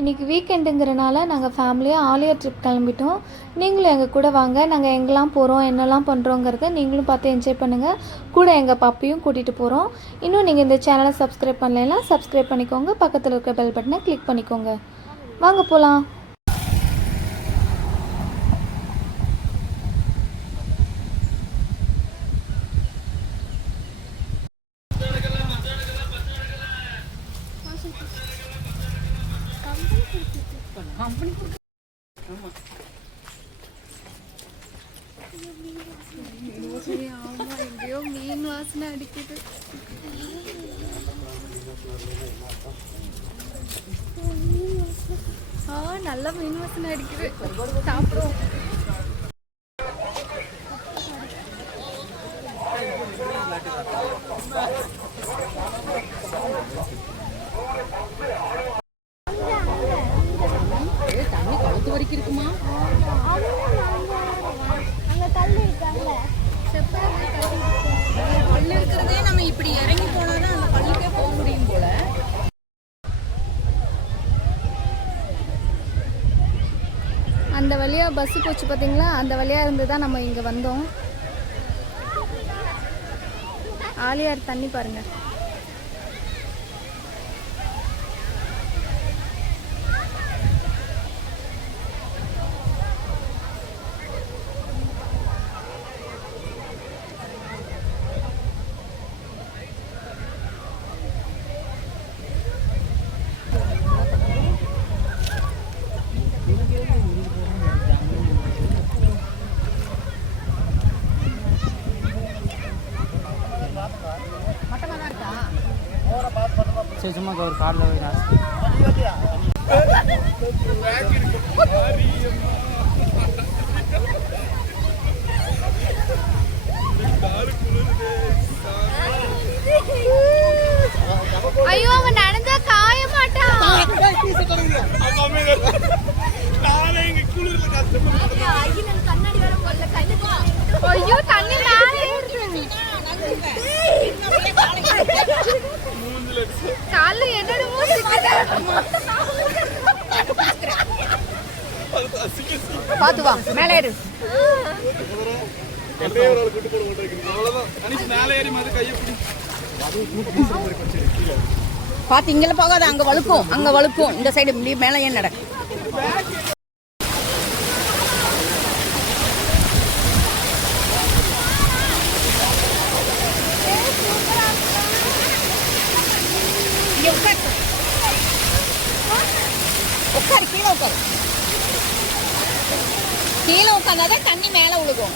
இன்றைக்கி வீக்கெண்டுங்கிறனால நாங்கள் ஃபேமிலியாக ஆலியா ட்ரிப் கிளம்பிட்டோம். நீங்களும் எங்கள் கூட வாங்க. நாங்கள் எங்கெல்லாம் போகிறோம், என்னெல்லாம் பண்ணுறோங்கிறத நீங்களும் பார்த்து என்ஜாய் பண்ணுங்கள். கூட எங்கள் பப்பியும் கூட்டிகிட்டு போகிறோம். இன்னும் நீங்கள் இந்த சேனலை சப்ஸ்கிரைப் பண்ணலைன்னா சப்ஸ்கிரைப் பண்ணிக்கோங்க. பக்கத்தில் இருக்க பெல் பட்டனை கிளிக் பண்ணிக்கோங்க. வாங்க போகலாம். எங்கேயோ மீன் வாசனை அடிக்குது. நல்ல மீன் வாசனை அடிக்குது. சாப்பிடுவோம். தண்ணி கழுத்து வரைக்கும் இருக்குமா? பல்லு இருக்கிறதே நம்ம இப்படி இறங்கி போனாதான் அந்த பல்லுக்கே போக முடியும் போல. அந்த வழியாக பஸ்ஸு போச்சு பார்த்தீங்களா? அந்த வழியாக இருந்து தான் நம்ம இங்கே வந்தோம். ஆலியார் தண்ணி பாருங்கள். சும்மா ஒரு காரில் ஐயோ, அவன் நடந்தா காய மாட்டான். ஐயோ, தண்ணி மேலே கால என்னோட பாத்து வா, மேலே ஏறு. பாத்து இங்கெல்லாம் போகாத, அங்க வழுக்கும், அங்க வழுக்கும். இந்த சைடு மேலே ஏன் நடக்கும். உட்காரு, கீழே உட்காரு. கீழே உட்காந்தாதான் தண்ணி மேல விழுகும்.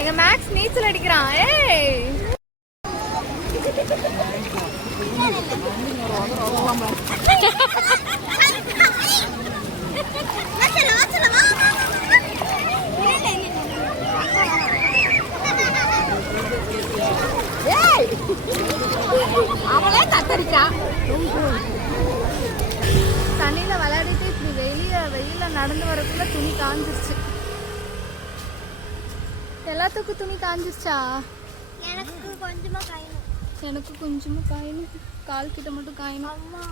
எங்க மேக்ஸ் நீச்சல் அடிக்கிறான். அவளே கத்தரிக்கா. தண்ணியில விளையாடிட்டு இப்படி வெயில நடந்து வரக்குள்ள துணி காஞ்சிருச்சு. எல்லாத்துக்கும் துணி காஞ்சிருச்சா? எனக்கு கொஞ்சமா காயணும். எனக்கு கொஞ்சமா காயணும். கால் கிட்ட மட்டும் காயணும். அம்மா.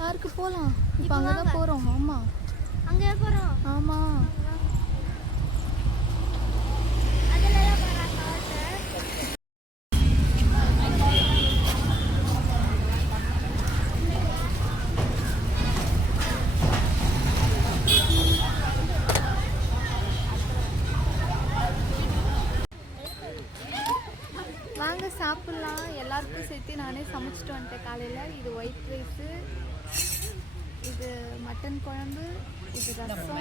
யாருக்கு போலாம்? இப்போ அங்கதான் போறோம். ஆமா, அங்கே போறோம். ஆமா. அதெல்லாம் போறாங்க. வாங்க சாப்பிடலாம். சாப்பிடலாம். எல்லாருக்கும் சேர்த்து நானே சமைச்சிட்டு வந்துட்டேன் காலையில். இது ஒயிட் ரைஸு, இது மட்டன் குழம்பு, இது ரசம்,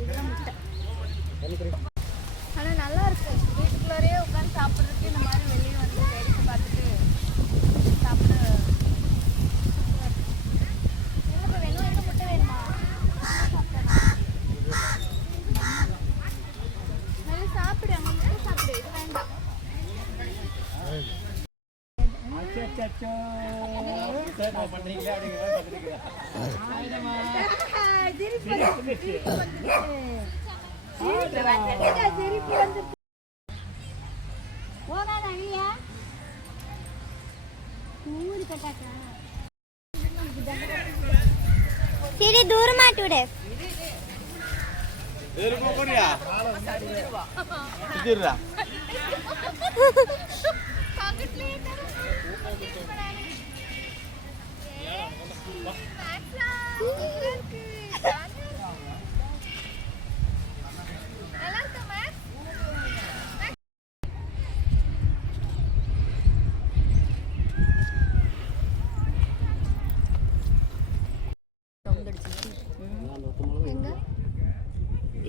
இதெல்லாம் முட்டை. ஆனால் நல்லா இருக்கு. வீட்டுக்குள்ளாரே உட்காந்து சாப்பிட்றதுக்கு இந்த மாதிரி வெளியே வந்து வேடிக்கை பார்த்துட்டு சாப்பிட எங்கே வேணும்? எங்கே முட்டை வேணுமா? நல்லா சாப்பிடு. அங்கே முட்டை சாப்பிடு. இது வேண்டாம். சரி தூரமாட்டு விடு.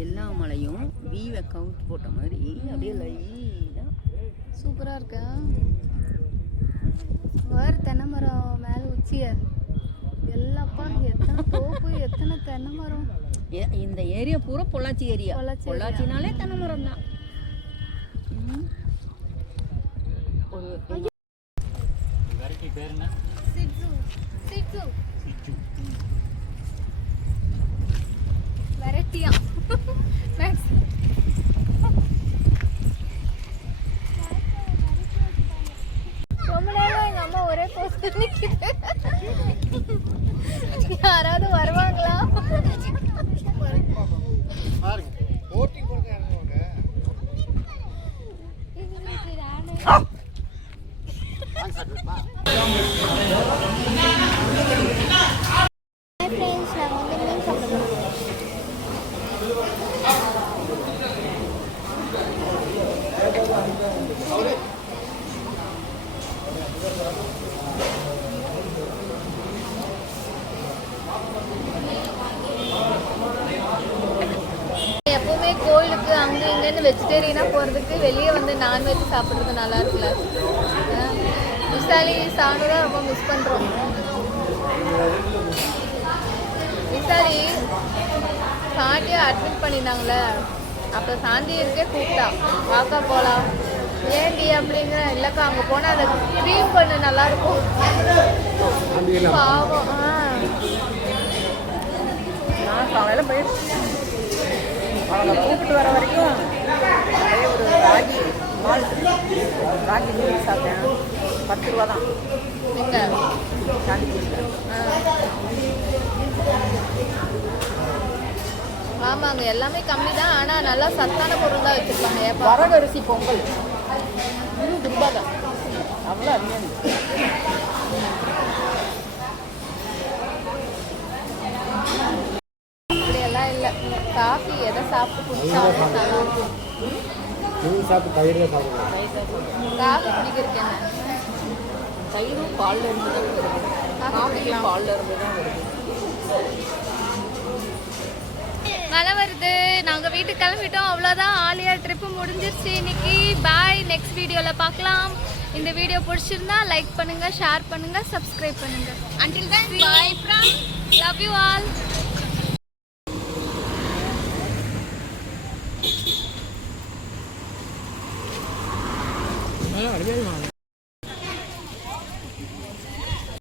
எல்லா மலையும் வீவை கவுண்ட் போட்ட மாதிரி அப்படியே லைனா சூப்பராக இருக்கா? வேறு தென்னை மரம் மேலே உச்சிய எல்லாப்பா எத்தனை தோப்பு, எத்தனை தென்னை மரம். இந்த ஏரியா பூரா பொள்ளாச்சி ஏரியா. பொள்ளாச்சினாலே தென்னை மரம் தான். ஒரு வெரைட்டியா ரொம்ப நேரம் எங்கள் அம்மா ஒரே போஸ்ட் நிற்கிது. யாராவது வருவாங்களா? எப்பவுமே கோயிலுக்கு அங்கே இங்கேன்னு வெஜிடேரியனாக போகிறதுக்கு வெளியே வந்து நான்வெஜ் சாப்பிட்றது நல்லா இருக்குல்ல. விசாலி சாணு தான் ரொம்ப மிஸ் பண்ணுறோம். விசாலி சாண்டியை அட்மிட் பண்ணியிருந்தாங்களே, அப்போ சாந்தி இருக்கே கூப்பிட்டா, வாக்கா போகலாம். ஏன்டி அப்படிங்கிற. இல்லைக்கா அங்கே போனால் அதை க்ரீம் பண்ணு நல்லாயிருக்கும். பாவம். நான் காலையில் போய் அவங்க கூப்பிட்டு வர வரைக்கும் அப்படியே ஒரு ராகி மீன் சாப்பிட்டேன். 10 ரூபா தான். எங்க ஆமாங்க, எல்லாமே கம்மி தான். ஆனால் நல்லா சத்தான பொருள் தான் வச்சுருப்பாங்க. வரகரிசி பொங்கல் 20 ரூபா தான். அவ்வளோ அருமையாக அப்படியெல்லாம் இல்லை. காஃபி எதை சாப்பிட்டு குடிச்சாலும் நல்லா இருக்கும். காஃபி குடிக்கிறதுக்கு என்ன? தயிரும் பாலில் இருந்து தான் வருது. காஃபியும் பாலில் இருந்து தான் வருது. மழை வருது. நாங்கள் வீட்டுக்கு கிளம்பிட்டோம். அவ்வளோதான். ஆலியா ட்ரிப்பு முடிஞ்சிருச்சு இன்னைக்கு. பாய். நெக்ஸ்ட் வீடியோவில் பார்க்கலாம். இந்த வீடியோ பிடிச்சிருந்தா லைக் பண்ணுங்கள், ஷேர் பண்ணுங்கள், சப்ஸ்கிரைப் பண்ணுங்கள். Until then, bye from love you all. அடிக்கடி